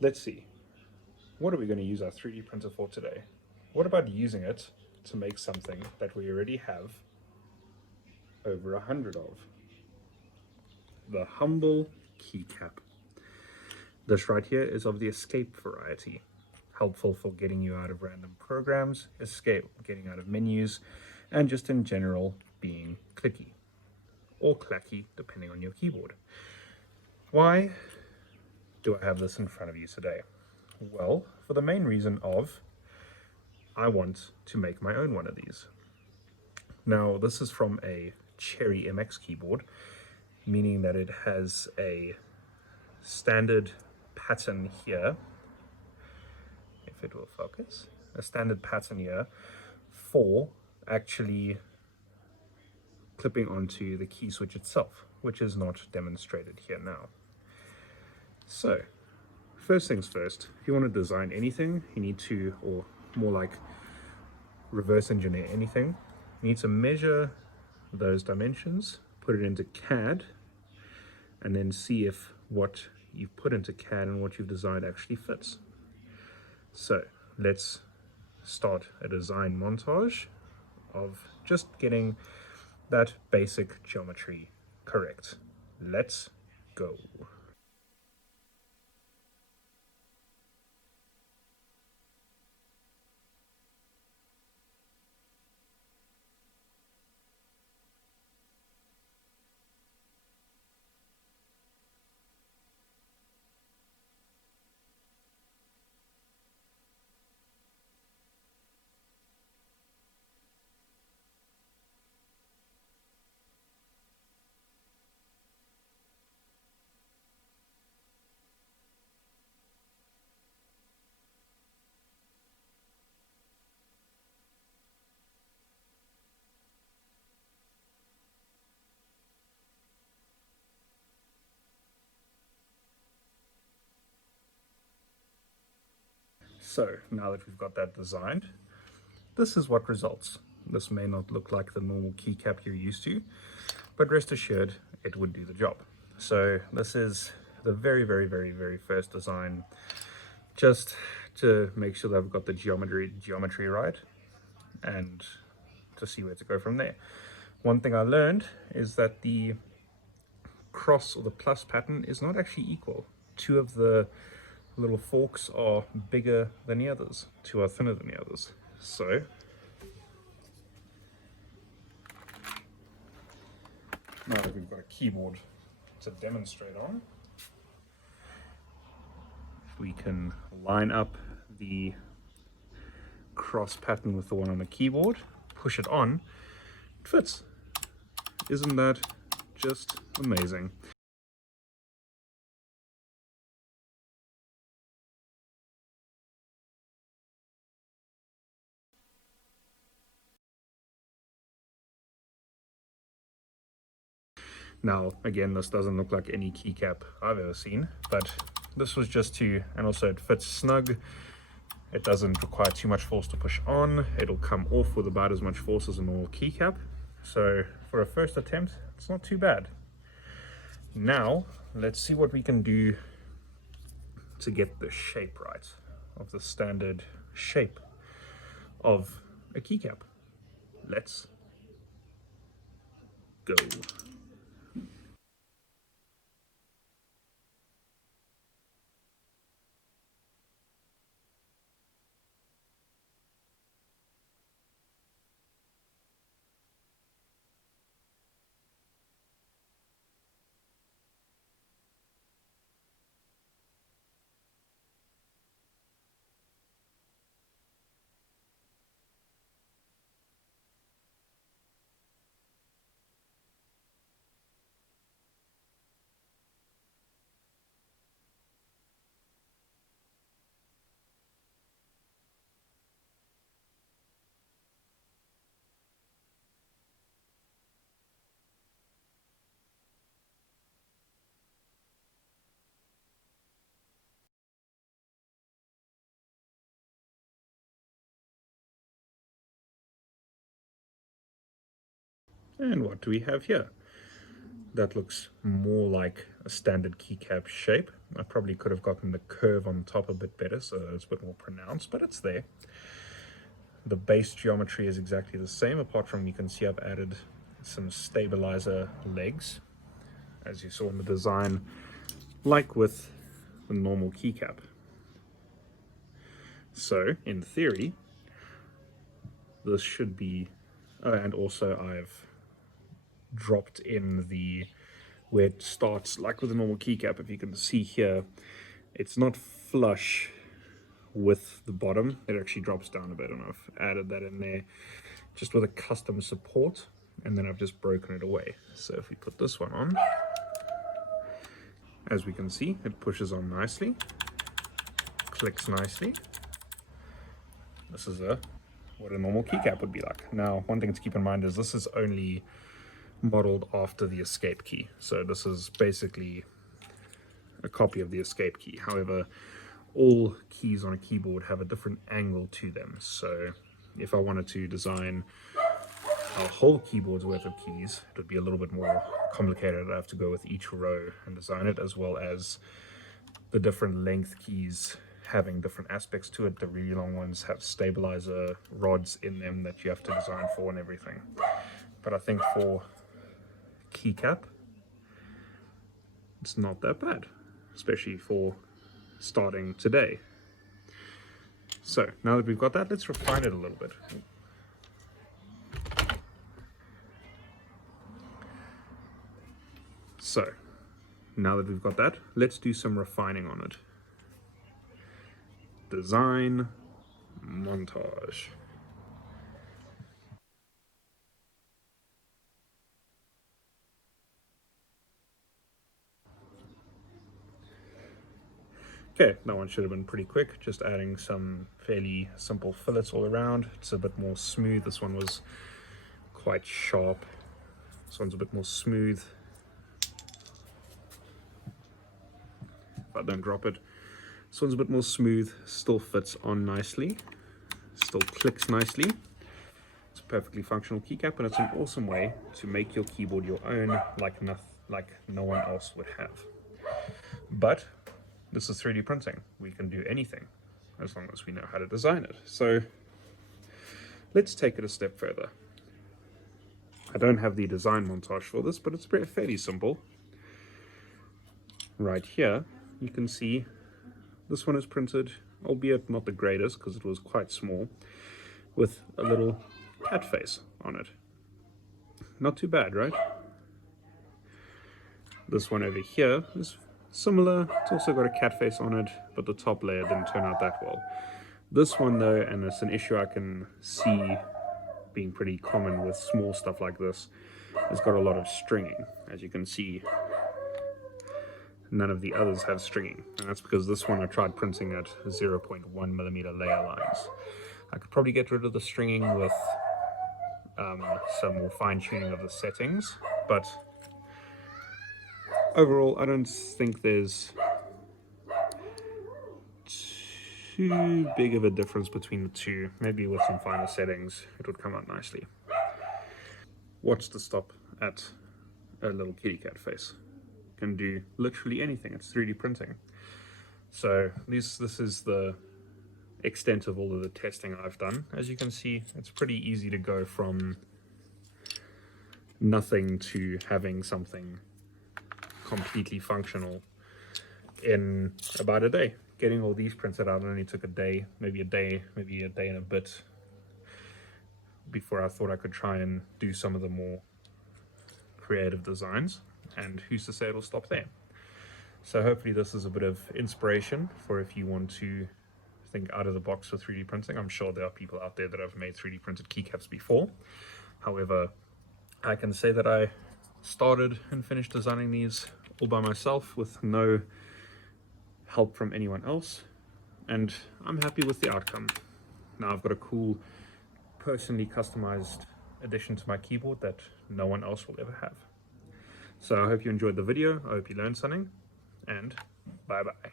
let's see. What are we going to use our 3D printer for today? What about using it to make something that we already have over 100 of? The humble keycap. This right here is of the escape variety. Helpful for getting you out of random programs, escape, getting out of menus, and just in general being clicky or clacky depending on your keyboard. Why do I have this in front of you today? Well, for the main reason of I want to make my own one of these. Now, this is from a Cherry MX keyboard, meaning that it has a standard pattern here, if it will focus, a standard pattern here for actually clipping onto the key switch itself, which is not demonstrated here now. So, first things first, if you want to design anything, you need to, or more like reverse engineer anything, you need to measure those dimensions, put it into CAD, and then see if what you've put into CAD and what you've designed actually fits. So let's start a design montage of just getting that basic geometry correct. Let's go. So now that we've got that designed, this is what results. This may not look like the normal keycap you're used to, but rest assured it would do the job. So this is the very first design, just to make sure that I've got the geometry right and to see where to go from there. One thing I learned is that the cross or the plus pattern is not actually equal. Two of the little forks are bigger than the others, two are thinner than the others. So now that we've got a keyboard to demonstrate on, we can line up the cross pattern with the one on the keyboard, push it on, it fits. Isn't that just amazing? Now, again, this doesn't look like any keycap I've ever seen, but this was just to, and also it fits snug. It doesn't require too much force to push on. It'll come off with about as much force as a normal keycap. So for a first attempt, it's not too bad. Now, let's see what we can do to get the shape right of the standard shape of a keycap. Let's go. And what do we have here? That looks more like a standard keycap shape. I probably could have gotten the curve on top a bit better so it's a bit more pronounced, but it's there. The base geometry is exactly the same, apart from you can see I've added some stabilizer legs, as you saw in the design, like with the normal keycap. So, in theory, this should be, and also I've dropped in the, where it starts, like with the normal keycap, if you can see here, it's not flush with the bottom, it actually drops down a bit, and I've added that in there just with a custom support, and then I've just broken it away. So if we put this one on, as we can see, it pushes on nicely, clicks nicely. This is what a normal keycap would be like. Now, one thing to keep in mind is this is only modeled after the escape key. So this is basically a copy of the escape key. However, all keys on a keyboard have a different angle to them. So if I wanted to design a whole keyboard's worth of keys, it would be a little bit more complicated. I'd have to go with each row and design it, as well as the different length keys having different aspects to it. The really long ones have stabilizer rods in them that you have to design for and everything. But I think for keycap, it's not that bad, especially for starting today. So now that we've got that, let's refine it a little bit. So now that we've got that, let's do some refining on it. Design montage. Okay, that one should have been pretty quick, just adding some fairly simple fillets all around. It's a bit more smooth. This one was quite sharp. This one's a bit more smooth. If I don't drop it. This one's a bit more smooth, still fits on nicely, still clicks nicely. It's a perfectly functional keycap, and it's an awesome way to make your keyboard your own, like no one else would have. But this is 3D printing. We can do anything as long as we know how to design it. So let's take it a step further. I don't have the design montage for this, but it's fairly simple. Right here, you can see this one is printed, albeit not the greatest because it was quite small, with a little cat face on it. Not too bad, right? This one over here is similar. It's also got a cat face on it, but the top layer didn't turn out that well. This one though, and it's an issue I can see being pretty common with small stuff like this, has got a lot of stringing. As you can see, none of the others have stringing, and that's because this one I tried printing at 0.1mm layer lines. I could probably get rid of the stringing with some more fine-tuning of the settings, but overall I don't think there's too big of a difference between the two. Maybe with some finer settings it would come out nicely. Watch the stop at a little kitty cat face. Can do literally anything. It's 3D printing. So this is the extent of all of the testing I've done. As you can see, it's pretty easy to go from nothing to having something completely functional in about a day. Getting all these printed out only took a day, maybe a day and a bit, before I thought I could try and do some of the more creative designs. And who's to say it'll stop there? So hopefully this is a bit of inspiration for if you want to think out of the box for 3D printing. I'm sure there are people out there that have made 3D printed keycaps before. However, I can say that I started and finished designing these all by myself with no help from anyone else, and I'm happy with the outcome. Now I've got a cool, personally customized addition to my keyboard that no one else will ever have. So I hope you enjoyed the video, I hope you learned something, and bye bye.